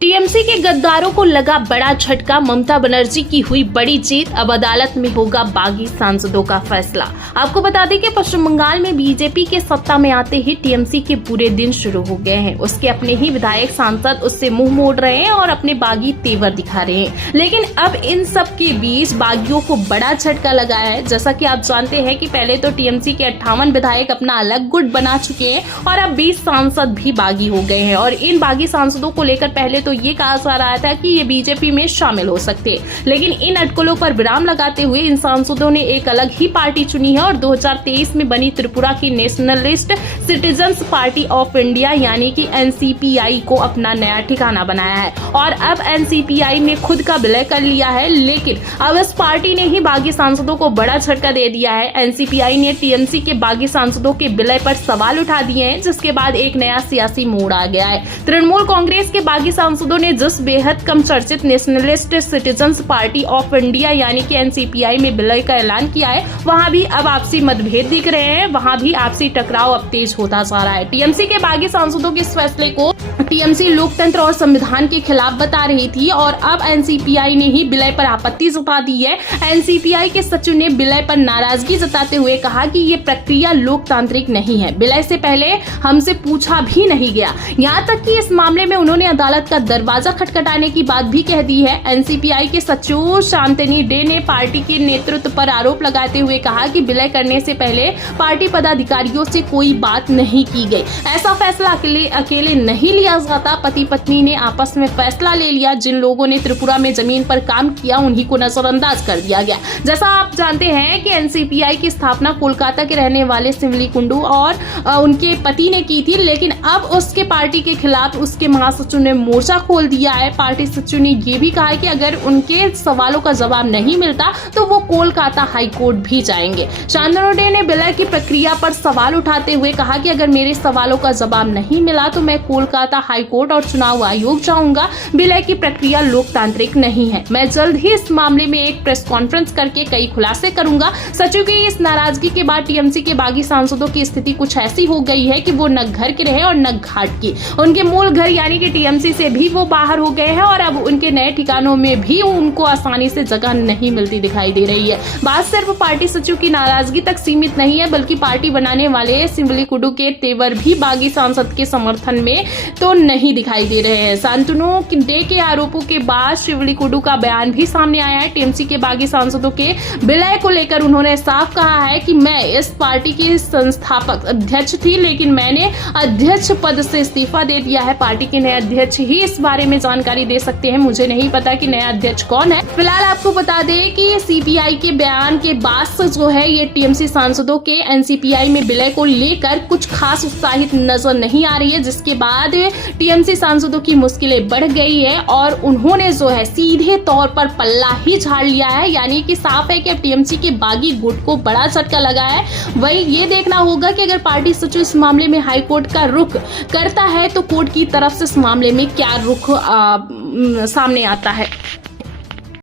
TMC के गद्दारों को लगा बड़ा झटका, ममता बनर्जी की हुई बड़ी जीत, अब अदालत में होगा बागी सांसदों का फैसला। आपको बता दें कि पश्चिम बंगाल में बीजेपी के सत्ता में आते ही टीएमसी के बुरे दिन शुरू हो गए हैं। उसके अपने ही विधायक सांसद उससे मुंह मोड़ रहे हैं और अपने बागी तेवर दिखा रहे हैं। लेकिन अब इन सब के बीच बागियों को बड़ा झटका लगा है। जैसा कि आप जानते हैं कि पहले तो टीएमसी के 58 विधायक अपना अलग गुट बना चुके हैं और अब 20 सांसद भी बागी हो गए हैं। और इन बागी सांसदों को लेकर पहले तो ये कहा जा रहा था कि ये बीजेपी में शामिल हो सकते हैं, लेकिन इन अटकलों पर विराम लगाते हुए इन सांसदों ने एक अलग ही पार्टी चुनी है और 2023 में बनी त्रिपुरा की nationalist citizens party of India यानी कि एनसीपीआई को अपना नया ठिकाना बनाया है। और अब एनसीपीआई ने खुद का विलय कर लिया है, लेकिन अब इस पार्टी ने ही बागी सांसदों को बड़ा झटका दे दिया है। एनसीपीआई ने टीएमसी के बागी सांसदों के विलय पर सवाल उठा दिए हैं, जिसके बाद एक नया सियासी मोड़ आ गया है। तृणमूल कांग्रेस के बागी सांसदों ने जिस बेहद कम चर्चित nationalist citizens party of India यानी कि एनसीपीआई में विलय का ऐलान किया है, वहां भी अब आपसी मतभेद दिख रहे हैं। वहां भी आपसी टकराव अब तेज होता जा रहा है। टीएमसी के बागी सांसदों के इस फैसले को टीएमसी लोकतंत्र और संविधान के खिलाफ बता रही थी और अब एनसीपीआई ने ही विलय पर आपत्ति जता दी है। एनसीपीआई के सचिव ने विलय पर नाराजगी जताते हुए कहा कि ये प्रक्रिया लोकतांत्रिक नहीं है। विलय से पहले हमसे पूछा भी नहीं गया। यहाँ तक कि इस मामले में उन्होंने अदालत का दरवाजा खटखटाने की बात भी कह दी है। एनसीपीआई के सचिव शांतनी डे ने पार्टी के नेतृत्व पर आरोप लगाते हुए कहा कि विलय करने से पहले पार्टी पदाधिकारियों से कोई बात नहीं की गई। ऐसा फैसला अकेले नहीं लिया जाता। पति पत्नी ने आपस में फैसला ले लिया। जिन लोगों ने त्रिपुरा में जमीन पर काम किया उन्हीं को नजरअंदाज कर दिया गया। जैसा आप जानते हैं कि एनसीपीआई की स्थापना कोलकाता के रहने वाले शिवली कुंडू और उनके पति ने की थी, लेकिन अब उसके पार्टी के खिलाफ उसके महासचिव ने मोर्चा खोल दिया है। पार्टी सचिव ने यह भी कहा है कि अगर उनके सवालों का जवाब नहीं मिलता तो वो कोलकाता हाई कोर्ट भी जाएंगे। शांतनु डे ने विलय की प्रक्रिया पर सवाल उठाते हुए कहा कि अगर मेरे सवालों का जवाब नहीं मिला तो मैं कोलकाता हाई कोर्ट और चुनाव आयोग जाऊंगा। विलय की प्रक्रिया लोकतांत्रिक नहीं है। मैं जल्द ही इस मामले में एक प्रेस कॉन्फ्रेंस करके कई खुलासे करूंगा। सचिव की इस नाराजगी के बाद टीएमसी के बागी सांसदों की स्थिति कुछ ऐसी हो गई है कि वो न घर के रहे और न घाट की। उनके मूल घर यानी कि टीएमसी से भी वो बाहर हो गए हैं और अब उनके नए ठिकानों में भी उनको आसानी से जगह नहीं मिलती दिखाई दे रही है। बात सिर्फ पार्टी सचिव की नाराजगी तक सीमित नहीं है, बल्कि पार्टी बनाने वाले शिवली कुंडू के तेवर भी बागी सांसद के समर्थन में तो नहीं दिखाई दे रहे हैं। शांतनु डे के आरोपों के बाद शिवली कुंडू का बयान भी सामने आया है। टीएमसी के बागी सांसदों के विलय को लेकर उन्होंने साफ कहा है कि मैं इस पार्टी की संस्थापक अध्यक्ष थी, लेकिन मैंने अध्यक्ष पद से इस्तीफा दे दिया है। पार्टी के नए अध्यक्ष ही इस बारे में जानकारी दे सकते हैं। मुझे नहीं पता कि नया अध्यक्ष कौन है। फिलहाल आपको बता दें कि सीपीआई के बयान के बाद से जो है ये टीएमसी सांसदों के एनसीपीआई में विलय को लेकर कुछ खास उत्साहित नजर नहीं आ रही है, जिसके बाद टीएमसी सांसदों की मुश्किलें बढ़ गई है और उन्होंने जो है सीधे तौर पर पल्ला ही झाड़ लिया है। यानी कि साफ है कि अब टीएमसी के बागी गुट को बड़ा झटका लगा है। वही ये देखना होगा कि अगर पार्टी सचिव इस मामले में हाई कोर्ट का रुख करता है तो कोर्ट की तरफ से इस मामले में क्या रुख सामने आता है।